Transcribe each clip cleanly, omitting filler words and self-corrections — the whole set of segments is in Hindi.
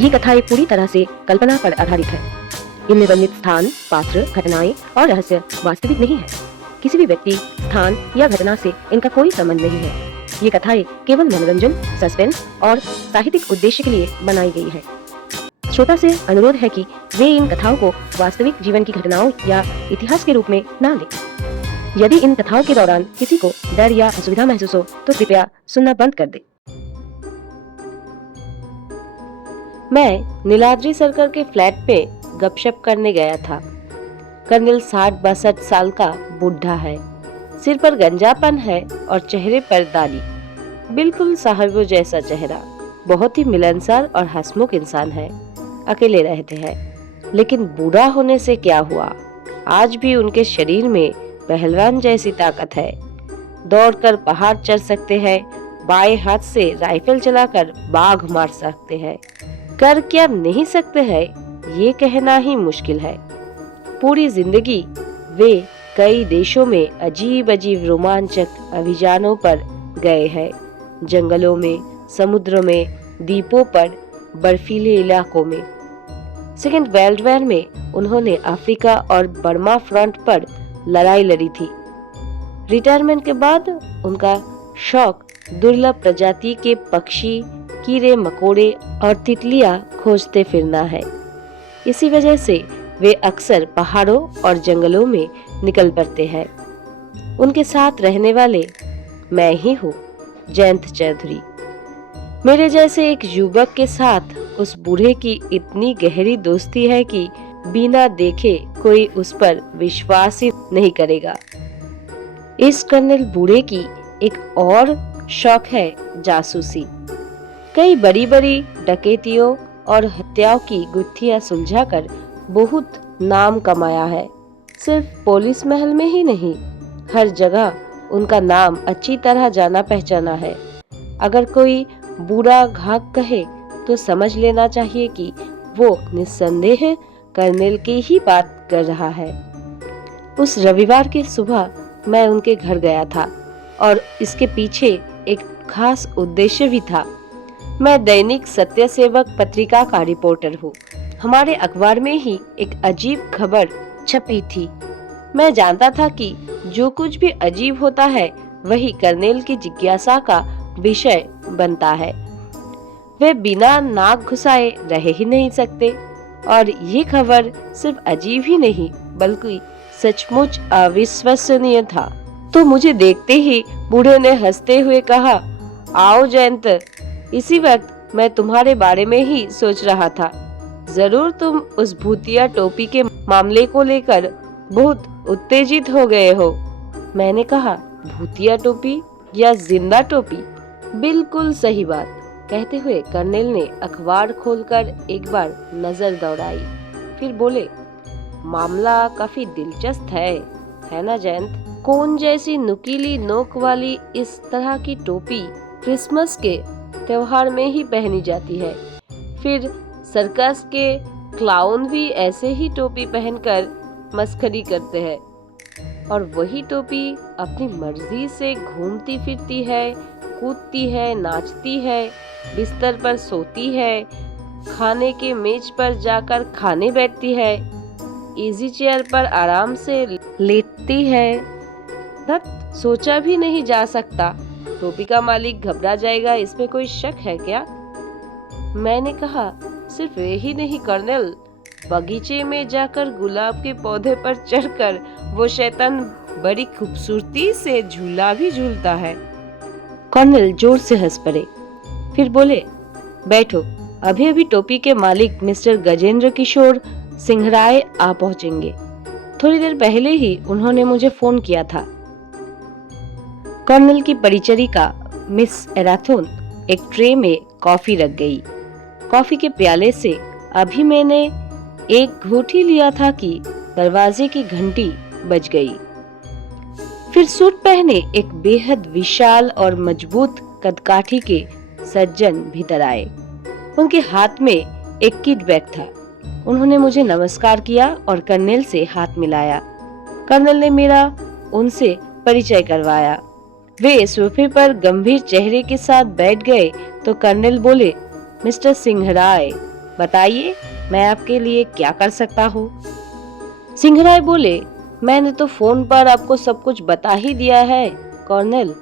ये कथाएं पूरी तरह से कल्पना पर आधारित है। इनमें वर्णित स्थान, पात्र, घटनाएं और रहस्य वास्तविक नहीं है। किसी भी व्यक्ति, स्थान या घटना से इनका कोई संबंध नहीं है। ये कथाएं केवल मनोरंजन, सस्पेंस और साहित्यिक उद्देश्य के लिए बनाई गई है। श्रोता से अनुरोध है कि वे इन कथाओं को वास्तविक जीवन की घटनाओं या इतिहास के रूप में न लें। यदि इन कथाओं के दौरान किसी को डर या असुविधा महसूस हो तो कृपया सुनना बंद कर दे। मैं नीलाद्री सर्कल के फ्लैट पे गपशप करने गया था। कर्नल 60-62 साल का बूढ़ा है, सिर पर गंजापन है और चेहरे पर दाढ़ी, बिल्कुल साहबों जैसा चेहरा। बहुत ही मिलनसार और हंसमुख इंसान है। अकेले रहते हैं, लेकिन बूढ़ा होने से क्या हुआ, आज भी उनके शरीर में पहलवान जैसी ताकत है। दौड़कर पहाड़ चढ़ सकते हैं, बाएं हाथ से राइफल चलाकर बाघ मार सकते हैं। कर क्या नहीं सकते हैं, ये कहना ही मुश्किल है। पूरी जिंदगी वे कई देशों में अजीब अजीब रोमांचक अभियानों पर गए हैं। जंगलों में, समुद्रों में, द्वीपों पर, बर्फीले इलाकों में। सेकेंड वर्ल्ड वॉर में उन्होंने अफ्रीका और बर्मा फ्रंट पर लड़ाई लड़ी थी। रिटायरमेंट के बाद उनका शौक दुर्लभ प्रजाति के पक्षी, कीड़े मकोड़े और तितलियां खोजते फिरना है। इसी वजह से वे अक्सर पहाड़ों और जंगलों में निकल पड़ते हैं। उनके साथ रहने वाले मैं ही हूँ, जयंत चौधरी। मेरे जैसे एक युवक के साथ उस बूढ़े की इतनी गहरी दोस्ती है कि बिना देखे कोई उस पर विश्वास ही नहीं करेगा। इस कर्नल बूढ़े की एक और शौक है जासूसी। कई बड़ी बड़ी डकैतियों और हत्याओं की गुत्थियां सुलझाकर बहुत नाम कमाया है। सिर्फ पुलिस महल में ही नहीं, हर जगह उनका नाम अच्छी तरह जाना पहचाना है। अगर कोई बुरा घाक कहे तो समझ लेना चाहिए कि वो निस्संदेह कर्नल की ही बात कर रहा है। उस रविवार की सुबह मैं उनके घर गया था और इसके पीछे एक खास उद्देश्य भी था। मैं दैनिक सत्य सेवक पत्रिका का रिपोर्टर हूँ। हमारे अखबार में ही एक अजीब खबर छपी थी। मैं जानता था कि जो कुछ भी अजीब होता है वही कर्नल की जिज्ञासा का विषय बनता है। वे बिना नाक घुसाए रह ही नहीं सकते और ये खबर सिर्फ अजीब ही नहीं बल्कि सचमुच अविश्वसनीय था। तो मुझे देखते ही बूढ़े ने हंसते हुए कहा, आओ जयंत, इसी वक्त मैं तुम्हारे बारे में ही सोच रहा था। जरूर तुम उस भूतिया टोपी के मामले को लेकर बहुत उत्तेजित हो गए हो। मैंने कहा, भूतिया टोपी या जिंदा टोपी? बिल्कुल सही बात। कहते हुए कर्नल ने अखबार खोलकर एक बार नजर दौड़ाई, फिर बोले, मामला काफी दिलचस्प है ना जयंत? कोन जैसी नुकीली नोक वाली इस तरह की टोपी क्रिसमस के त्योहार में ही पहनी जाती है। फिर सर्कस के क्लाउन भी ऐसे ही टोपी पहनकर मस्खरी करते हैं और वही टोपी अपनी मर्जी से घूमती फिरती है, कूदती है, नाचती है, बिस्तर पर सोती है, खाने के मेज पर जाकर खाने बैठती है, इजी चेयर पर आराम से लेटती है। सोचा भी नहीं जा सकता। टोपी का मालिक घबरा जाएगा, इसमें कोई शक है क्या? मैंने कहा, सिर्फ यही नहीं कर्नल, बगीचे में जाकर गुलाब के पौधे पर चढ़कर वो शैतान बड़ी खूबसूरती से झूला भी झूलता है। कर्नल जोर से हंस पड़े, फिर बोले, बैठो, अभी अभी टोपी के मालिक मिस्टर गजेंद्र किशोर सिंहराय आ पहुंचेंगे। थोड़ी देर पहले ही उन्होंने मुझे फोन किया था। कर्नल की परिचारिका मिस एराथोन एक ट्रे में कॉफी रख गई। कॉफी के प्याले से अभी मैंने एक घूंट ही लिया था कि दरवाजे की घंटी बज गई। फिर सूट पहने एक बेहद विशाल और मजबूत कदकाठी के सज्जन भीतर आए। उनके हाथ में एक किट बैग था। उन्होंने मुझे नमस्कार किया और कर्नल से हाथ मिलाया। कर्नल ने मेरा उनसे परिचय करवाया। वे सोफे पर गंभीर चेहरे के साथ बैठ गए तो कर्नल बोले, मिस्टर सिंहराय, बताइए, मैं आपके लिए क्या कर सकता हूँ? सिंहराय बोले, मैंने तो फोन पर आपको सब कुछ बता ही दिया है कर्नल,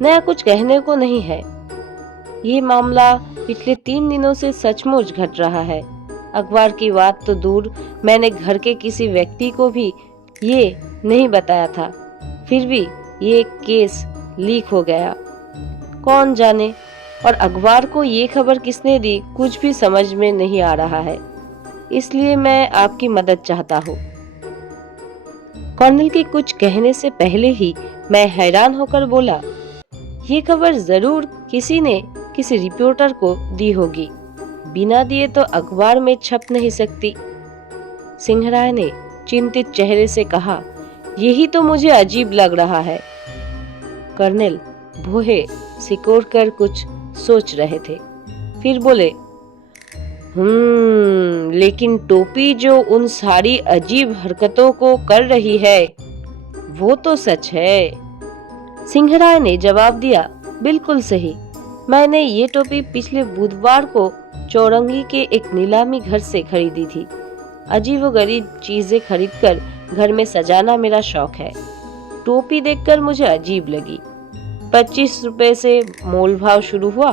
नया कुछ कहने को नहीं है। ये मामला पिछले 3 दिनों से सचमुच घट रहा है। अखबार की बात तो दूर, मैंने घर के किसी व्यक्ति को भी ये नहीं बताया था, फिर भी ये केस लीक हो गया। कौन जाने, और अखबार को ये खबर किसने दी कुछ भी समझ में नहीं आ रहा है, इसलिए मैं आपकी मदद चाहता हूँ। कर्नल के कुछ कहने से पहले ही मैं हैरान होकर बोला, ये खबर जरूर किसी ने किसी रिपोर्टर को दी होगी, बिना दिए तो अखबार में छप नहीं सकती। सिंहराय ने चिंतित चेहरे से कहा, यही तो मुझे अजीब लग रहा है। कर्नल भौहें सिकोड़ कर कुछ सोच रहे थे, फिर बोले, लेकिन टोपी जो उन सारी अजीब हरकतों को कर रही है, वो तो सच है। सिंहराय ने जवाब दिया, बिल्कुल सही। मैंने ये टोपी पिछले बुधवार को चौरंगी के एक नीलामी घर से खरीदी थी। अजीबोगरीब चीजें खरीदकर घर में सजाना मेरा शौक है। टोपी देखकर मुझे अजीब लगी। 25 रुपए से मोल भाव शुरू हुआ।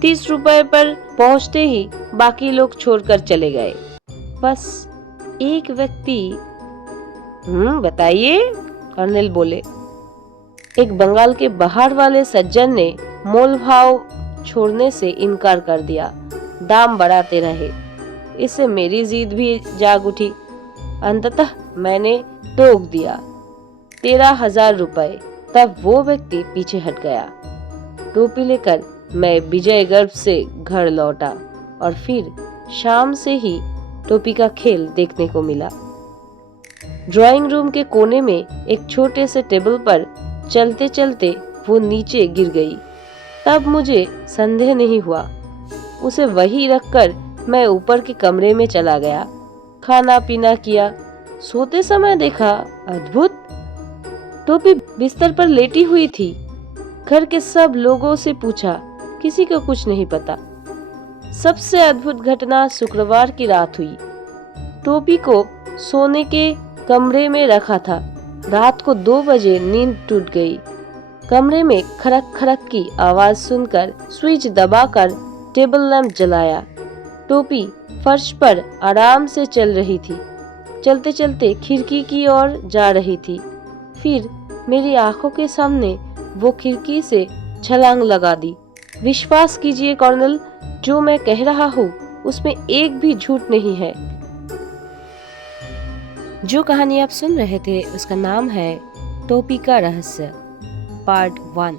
30 रुपए पर पहुंचते ही बाकी लोग छोड़कर चले गए। बस एक व्यक्ति। बताइए, कर्नल बोले। एक बंगाल के बाहर वाले सज्जन ने मोल भाव छोड़ने से इनकार कर दिया, दाम बढ़ाते रहे। इससे मेरी जिद भी जाग उठी। अंततः मैंने टोक दिया 13,000 रुपए। तब वो व्यक्ति पीछे हट गया। टोपी लेकर मैं विजय गर्व से घर लौटा और फिर शाम से ही टोपी का खेल देखने को मिला। ड्राइंग रूम के कोने में एक छोटे से टेबल पर चलते चलते वो नीचे गिर गई। तब मुझे संदेह नहीं हुआ। उसे वहीं रखकर मैं ऊपर के कमरे में चला गया। खाना पीना किया। सोते समय देखा, अद्भुत, टोपी बिस्तर पर लेटी हुई थी। घर के सब लोगों से पूछा, किसी को कुछ नहीं पता। सबसे अद्भुत घटना शुक्रवार की रात हुई। टोपी को सोने के कमरे में रखा था। रात को 2 बजे नींद टूट गई। कमरे में खड़क खड़क की आवाज सुनकर स्विच दबाकर टेबल लैंप जलाया। टोपी फर्श पर आराम से चल रही थी। चलते चलते खिड़की की ओर जा रही थी। फिर मेरी आंखों के सामने वो खिड़की से छलांग लगा दी। विश्वास कीजिए कर्नल, जो मैं कह रहा हूँ उसमें एक भी झूठ नहीं है। जो कहानी आप सुन रहे थे उसका नाम है टोपी का रहस्य, पार्ट 1।